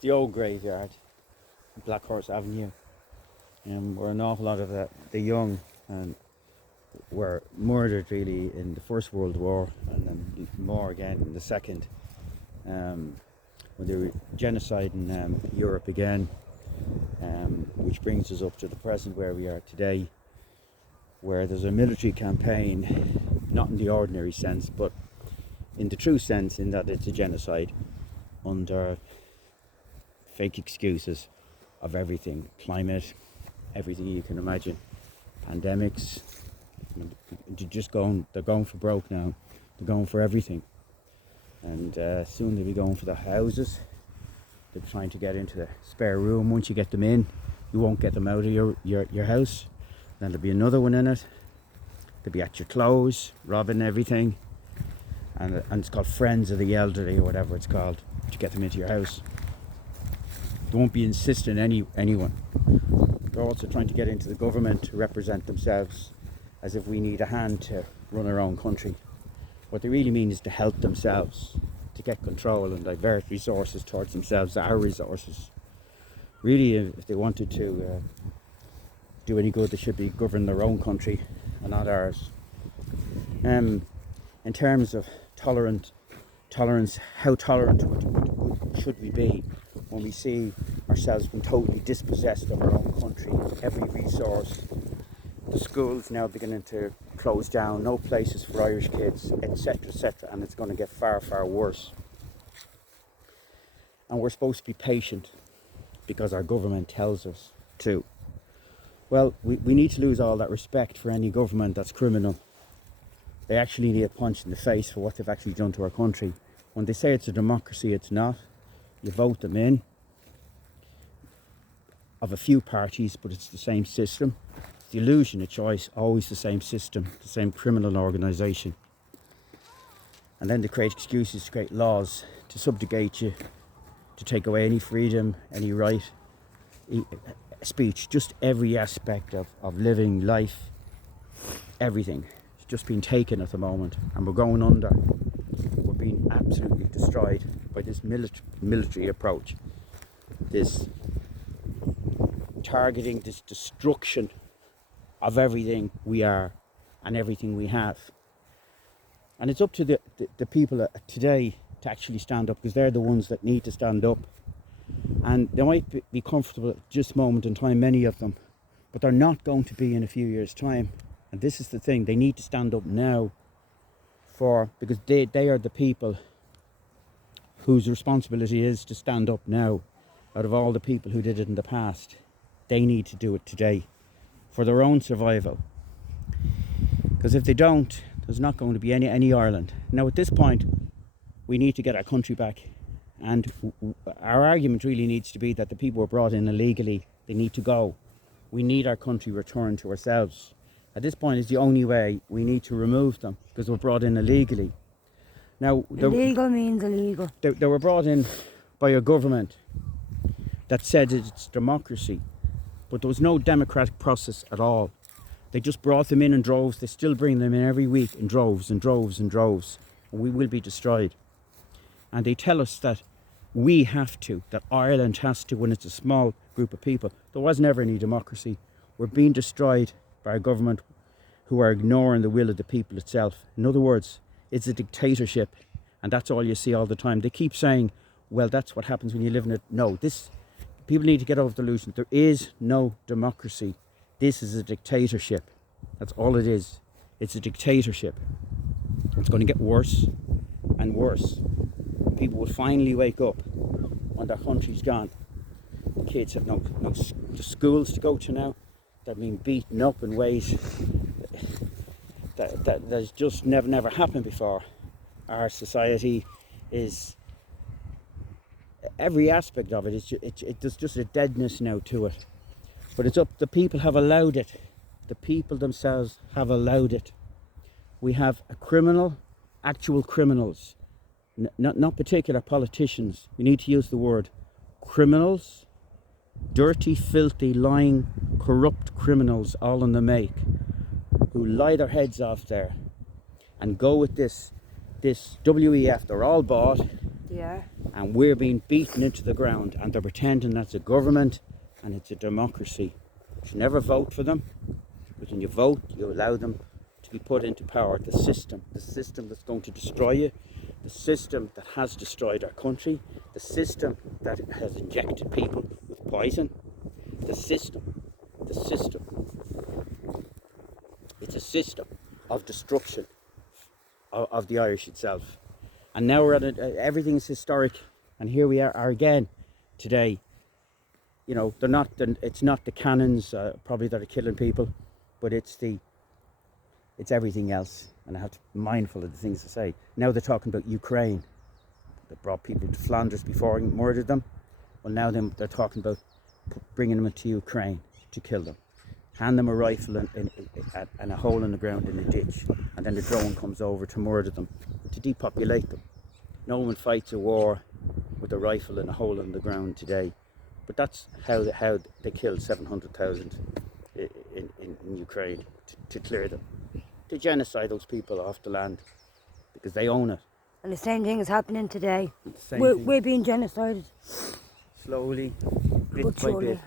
the old graveyard, Black Horse Avenue, where an awful lot of the young were murdered really in the First World War, and then more again in the Second, when they were genocide in Europe again, which brings us up to the present where we are today, where there's a military campaign, not in the ordinary sense, but in the true sense, in that it's a genocide under fake excuses of everything: climate, everything you can imagine, pandemics. They're going for broke now. They're going for everything, and soon they'll be going for the houses. They're trying to get into the spare room. Once you get them in, you won't get them out of your house. Then there'll be another one in it. They'll be at your clothes, robbing everything, and it's called Friends of the Elderly or whatever it's called, to get them into your house. They won't be insisting anyone. They're also trying to get into the government to represent themselves, as if we need a hand to run our own country. What they really mean is to help themselves, to get control and divert resources towards themselves, our resources. Really, if they wanted to do any good, they should be governing their own country and not ours. In terms of tolerance, how tolerant should we be when we see ourselves being totally dispossessed of our own country, every resource? The schools now beginning to close down, no places for Irish kids, etc., and it's going to get far, far worse. And we're supposed to be patient because our government tells us to. Well, we need to lose all that respect for any government that's criminal. They actually need a punch in the face for what they've actually done to our country. When they say it's a democracy, it's not. You vote them in, of a few parties, but it's the same system. The illusion of choice, always the same system, the same criminal organisation. And then they create excuses to create laws to subjugate you, to take away any freedom, any right, speech, just every aspect of living life, everything. It's just been taken at the moment, and we're going under. We're being absolutely destroyed by this military approach, this targeting, this destruction of everything we are and everything we have. And it's up to the people today to actually stand up, because they're the ones that need to stand up. And they might be comfortable at this moment in time, many of them, but they're not going to be in a few years' time. And this is the thing, they need to stand up now, because they are the people whose responsibility is to stand up now. Out of all the people who did it in the past, they need to do it today for their own survival. Because if they don't, there's not going to be any Ireland. Now at this point, we need to get our country back. And our argument really needs to be that the people who were brought in illegally, they need to go. We need our country returned to ourselves. At this point, it's the only way. We need to remove them because they were brought in illegally. Now, illegal means illegal. They were brought in by a government that said it's democracy, but there was no democratic process at all. They just brought them in droves. They still bring them in every week in droves and droves and droves. And we will be destroyed. And they tell us that we have to, that Ireland has to, when it's a small group of people. There was never any democracy. We're being destroyed by a government who are ignoring the will of the people itself. In other words, it's a dictatorship, and that's all you see all the time. They keep saying, well, that's what happens when you live in it. No, people need to get over the illusion. There is no democracy. This is a dictatorship. That's all it is. It's a dictatorship. It's going to get worse and worse. People will finally wake up when their country's gone. The kids have no schools to go to now. They're being beaten up in ways that has just never happened before. Our society is, every aspect of it, there's just a deadness now to it. But it's up, the people have allowed it. The people themselves have allowed it. We have actual criminals, not particular politicians. We need to use the word criminals, dirty, filthy, lying, corrupt criminals, all in the make, who lie their heads off there and go with this WEF. They're all bought. Yeah. And we're being beaten into the ground, and they're pretending that's a government and it's a democracy. You should never vote for them, because when you vote, you allow them to be put into power. The system that's going to destroy you, the system that has destroyed our country, the system that has injected people with poison, the system. It's a system of destruction of the Irish itself. And now we're at everything's historic, and here we are again today. You know, it's not the cannons probably that are killing people, but it's everything else. And I have to be mindful of the things I say. Now they're talking about Ukraine. They brought people to Flanders before and murdered them. Well, now they're talking about bringing them into Ukraine to kill them. Hand them a rifle and a hole in the ground in a ditch, and then the drone comes over to murder them, to depopulate them. No one fights a war with a rifle and a hole in the ground today, but that's how they killed 700,000 in Ukraine to clear them, to genocide those people off the land because they own it. And the same thing is happening today. We're being genocided. Slowly, bit But by surely. bit.